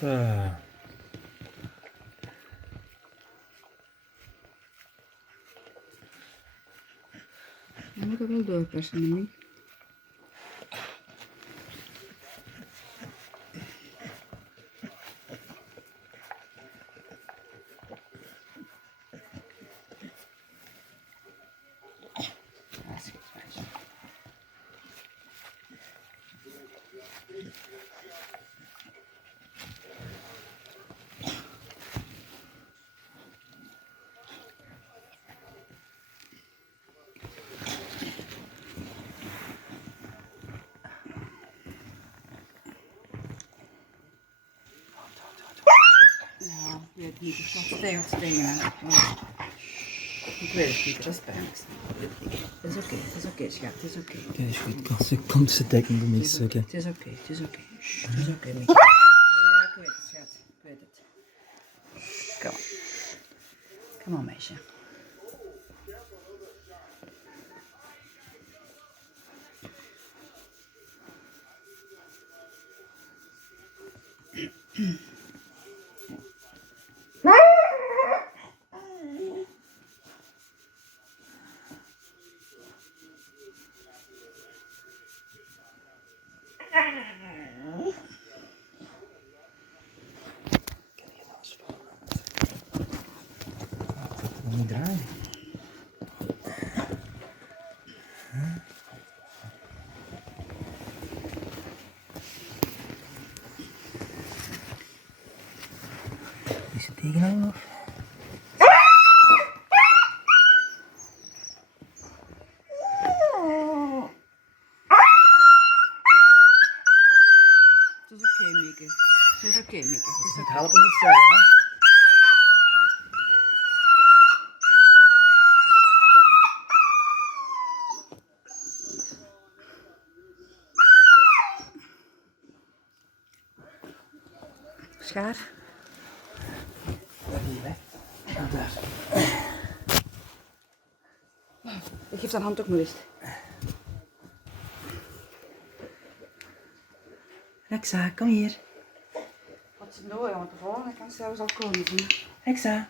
Daar. Je moet er wel doorpersen, Mami. Ja, ik weet niet. Ik zat tegen wat stenen. Ik weet het niet, dat is het pijnlijkste. Het is oké, het is oké, schat, het is oké. Oké, is goed. Komt ze dekken voor mij stukken. Het is oké, het is oké. Het is oké, Mieke. Ja, ik weet het, schat. Ik weet het. Kom on. Kom on, meisje. Niet draaien. Is het tegenaan of? Het is oké, Mieke. Het is oké, Mieke. Het is Het oké. helpen niet zeggen, hè? Schaar. Hier, hè? Ja, daar. Ik geef zijn hand ook maar eens. Rexa, kom hier. Wat is het nou, want de volgende kan zelfs al komen. Rexa.